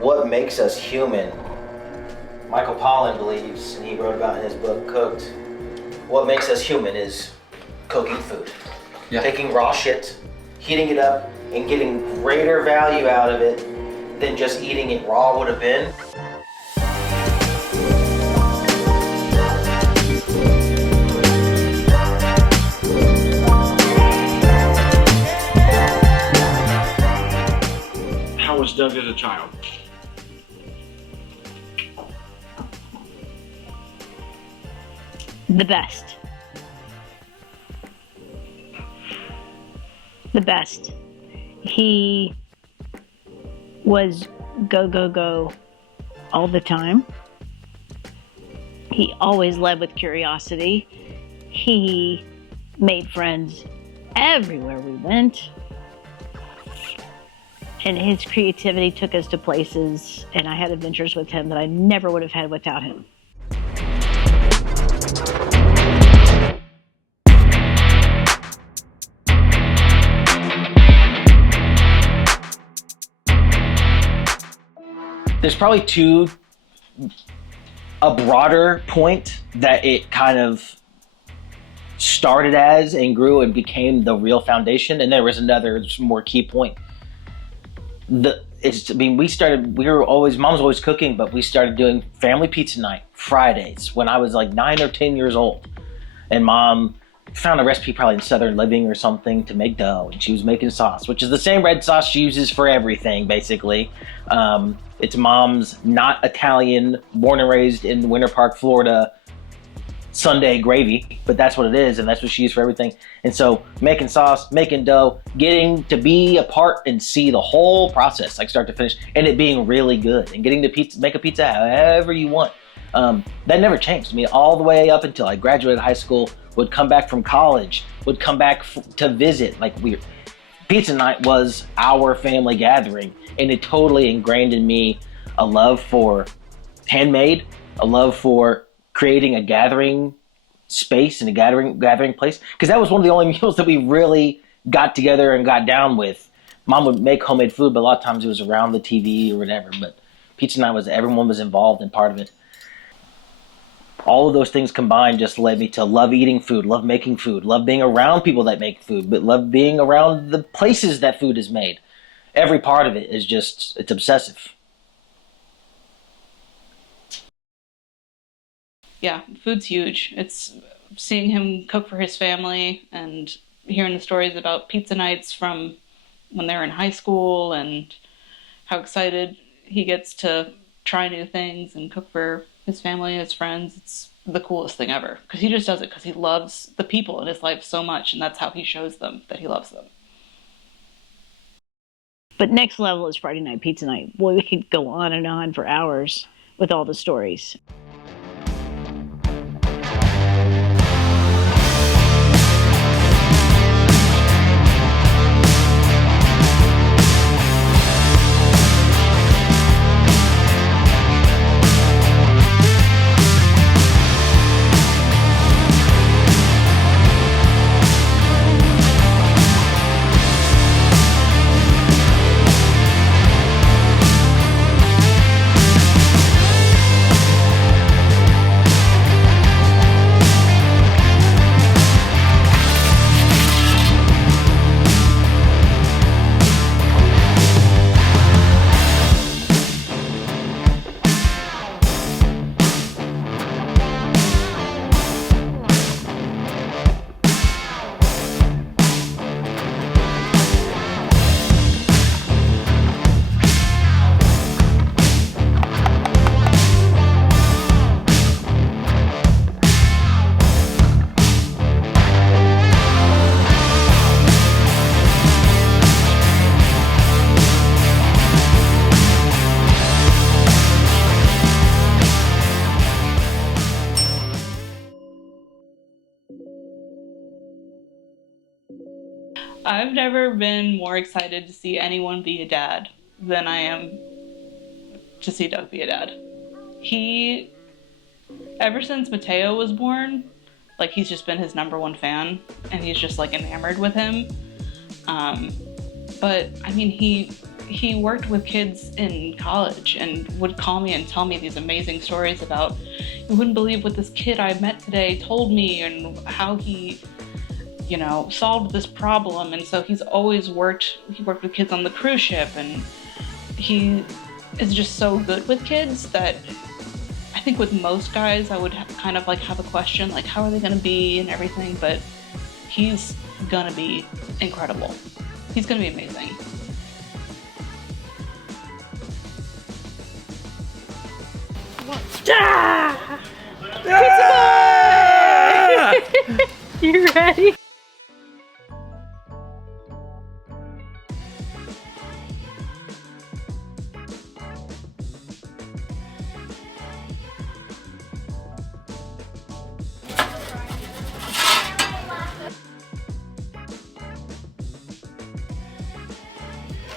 what makes us human, Michael Pollan believes, and he wrote about in his book, Cooked, what makes us human is cooking food. Yeah. Taking raw shit, heating it up, and getting greater value out of it than just eating it raw would have been. How was Doug as a child? The best. The best. He was go, go, go all the time. He always led with curiosity. He made friends everywhere we went. And his creativity took us to places, and I had adventures with him that I never would have had without him. There's probably a broader point that it kind of started as and grew and became the real foundation, and there was another more key point. We were always, Mom was always cooking, but we started doing family pizza night Fridays when I was like 9 or 10 years old, and Mom found a recipe probably in Southern Living or something to make dough, and she was making sauce, which is the same red sauce she uses for everything basically. It's Mom's not Italian, born and raised in Winter Park, Florida, Sunday gravy, but that's what it is, and that's what she used for everything. And so making sauce, making dough, getting to be a part and see the whole process, like start to finish, and it being really good, and getting to make a pizza however you want. That never changed. I mean, all the way up until I graduated high school, would come back from college, would come back to visit. Pizza night was our family gathering, and it totally ingrained in me a love for handmade, a love for creating a gathering space and a gathering place, because that was one of the only meals that we really got together and got down with. Mom would make homemade food, but a lot of times it was around the TV or whatever, but pizza night everyone was involved and part of it. All of those things combined just led me to love eating food, love making food, love being around people that make food, but love being around the places that food is made. Every part of it is it's obsessive. Yeah, food's huge. It's seeing him cook for his family and hearing the stories about pizza nights from when they were in high school and how excited he gets to try new things and cook for his family and his friends. It's the coolest thing ever, because he just does it because he loves the people in his life so much, and that's how he shows them that he loves them. But next level is Friday night pizza night. Boy, we could go on and on for hours with all the stories. I've never been more excited to see anyone be a dad than I am to see Doug be a dad. He, ever since Mateo was born, he's just been his #1 fan, and he's just enamored with him. But I mean, he he worked with kids in college and would call me and tell me these amazing stories about, you wouldn't believe what this kid I met today told me and how he, you know, solved this problem. And so he worked with kids on the cruise ship, and he is just so good with kids that I think with most guys I would kind of like have a question, like how are they going to be and everything, but he's going to be incredible. He's going to be amazing. You ready?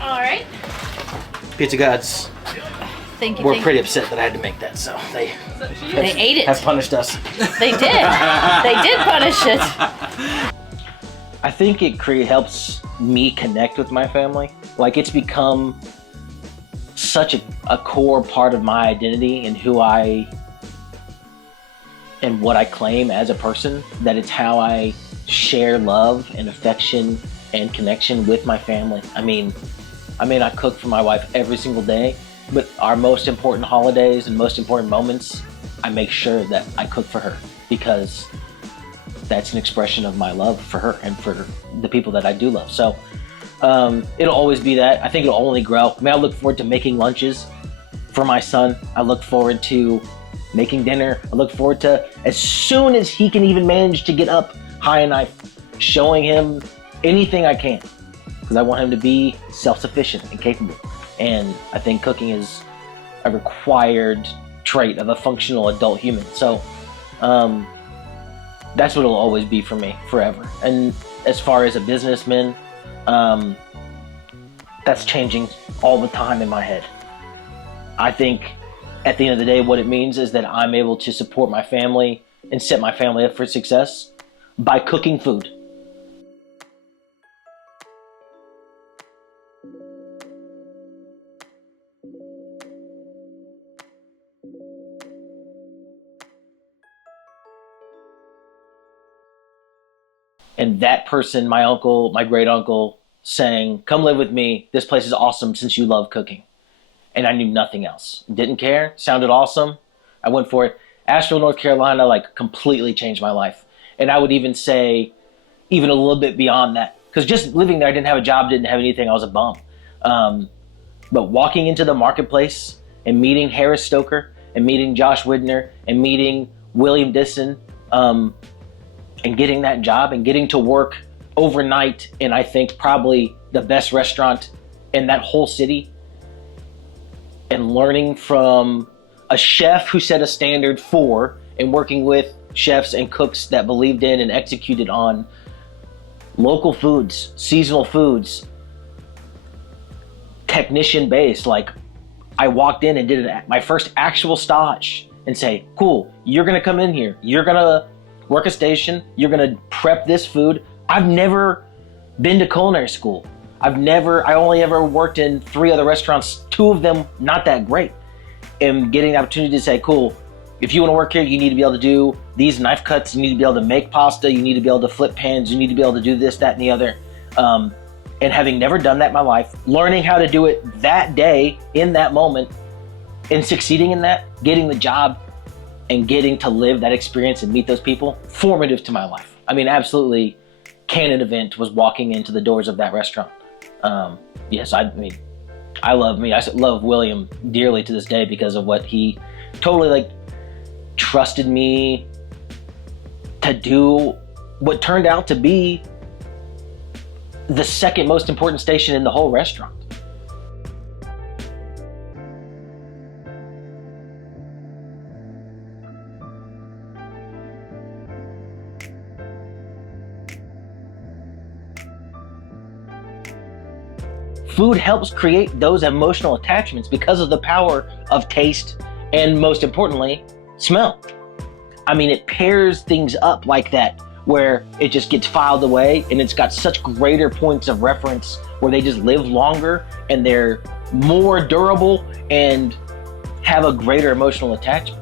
All right. Pizza gods Thank you. were pretty upset that I had to make that, so they ate it. have punished us. They did. They did punish it. I think it helps me connect with my family. Like, it's become such a core part of my identity and who I and what I claim as a person, that it's how I share love and affection and connection with my family. I mean, I cook for my wife every single day, but our most important holidays and most important moments, I make sure that I cook for her, because that's an expression of my love for her and for the people that I do love. So it'll always be that. I think it'll only grow. I mean, I look forward to making lunches for my son. I look forward to making dinner. I look forward to, as soon as he can even manage to get up high enough, showing him anything I can, because I want him to be self-sufficient and capable. And I think cooking is a required trait of a functional adult human. So that's what it'll always be for me, forever. And as far as a businessman, that's changing all the time in my head. I think at the end of the day, what it means is that I'm able to support my family and set my family up for success by cooking food. And that person, my uncle, my great uncle, saying, "Come live with me. This place is awesome since you love cooking." And I knew nothing else. Didn't care. Sounded awesome. I went for it. Asheville, North Carolina, like, completely changed my life. And I would even say, even a little bit beyond that. Because just living there, I didn't have a job, didn't have anything. I was a bum. But walking into the marketplace and meeting Harris Stoker and meeting Josh Widner and meeting William Dissen, and getting that job and getting to work overnight in, I think, probably the best restaurant in that whole city, and learning from a chef who set a standard for, and working with chefs and cooks that believed in and executed on local foods, seasonal foods, technician based. Like, I walked in and did my first actual stage and say, "Cool, you're gonna come in here, you're gonna work a station, you're gonna prep this food." I've never been to culinary school. I only ever worked in 3 other restaurants, 2 of them not that great. And getting the opportunity to say, "Cool, if you wanna work here, you need to be able to do these knife cuts, you need to be able to make pasta, you need to be able to flip pans, you need to be able to do this, that, and the other." And having never done that in my life, learning how to do it that day, in that moment, and succeeding in that, getting the job, and getting to live that experience and meet those people, formative to my life. I mean, absolutely, canon event was walking into the doors of that restaurant. Yes, I love William dearly to this day because of what he totally, like, trusted me to do what turned out to be the second most important station in the whole restaurant. Food helps create those emotional attachments because of the power of taste and, most importantly, smell. I mean, it pairs things up like that where it just gets filed away, and it's got such greater points of reference where they just live longer and they're more durable and have a greater emotional attachment.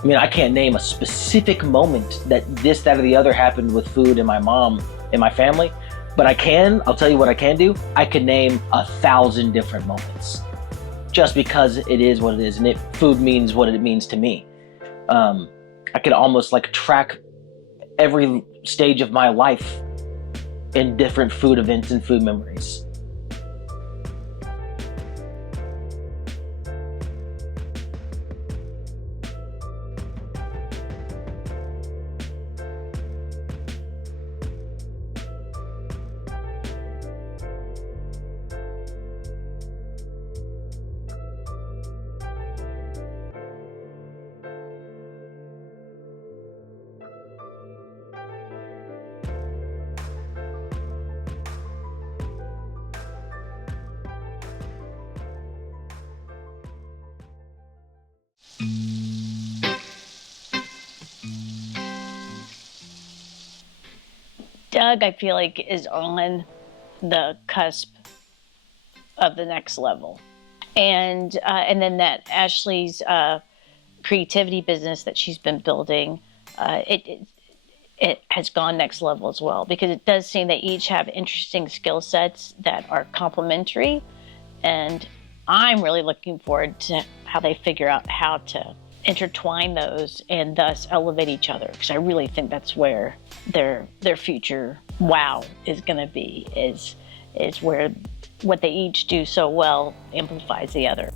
I mean, I can't name a specific moment that this, that, or the other happened with food and my mom and my family, but I'll tell you what I can do. I can name 1,000 different moments just because it is what it is, and food means what it means to me. I could almost like track every stage of my life in different food events and food memories. Doug, I feel like, is on the cusp of the next level. And then that Ashley's creativity business that she's been building, it has gone next level as well, because it does seem they each have interesting skill sets that are complementary. And I'm really looking forward to how they figure out how to intertwine those and thus elevate each other, because I really think that's where their future wow is going to be, is where what they each do so well amplifies the other.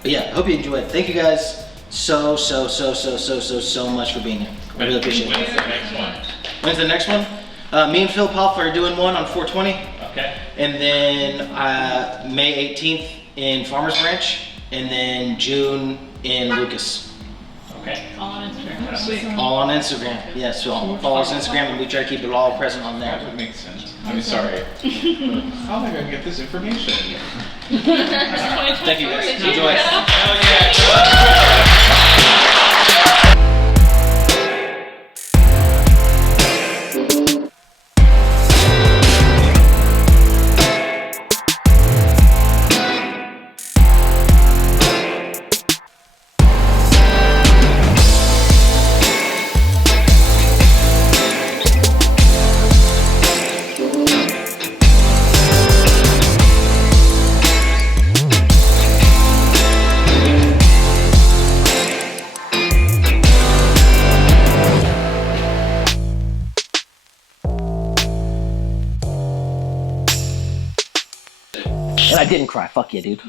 But yeah, hope you enjoyed it. Thank you guys so much for being here. I really appreciate it. When's the next one? When's the next one? Me and Phil Pop are doing one on 420. Okay. And then May 18th in Farmers Branch. And then June in Lucas. Okay. All on Instagram. All on Instagram. Yes, so follow us on Instagram, and we try to keep it all present on That there. would make sense. I'm sorry. How am I going to get this information? Thank you guys. Enjoy. And I didn't cry. Fuck you, dude.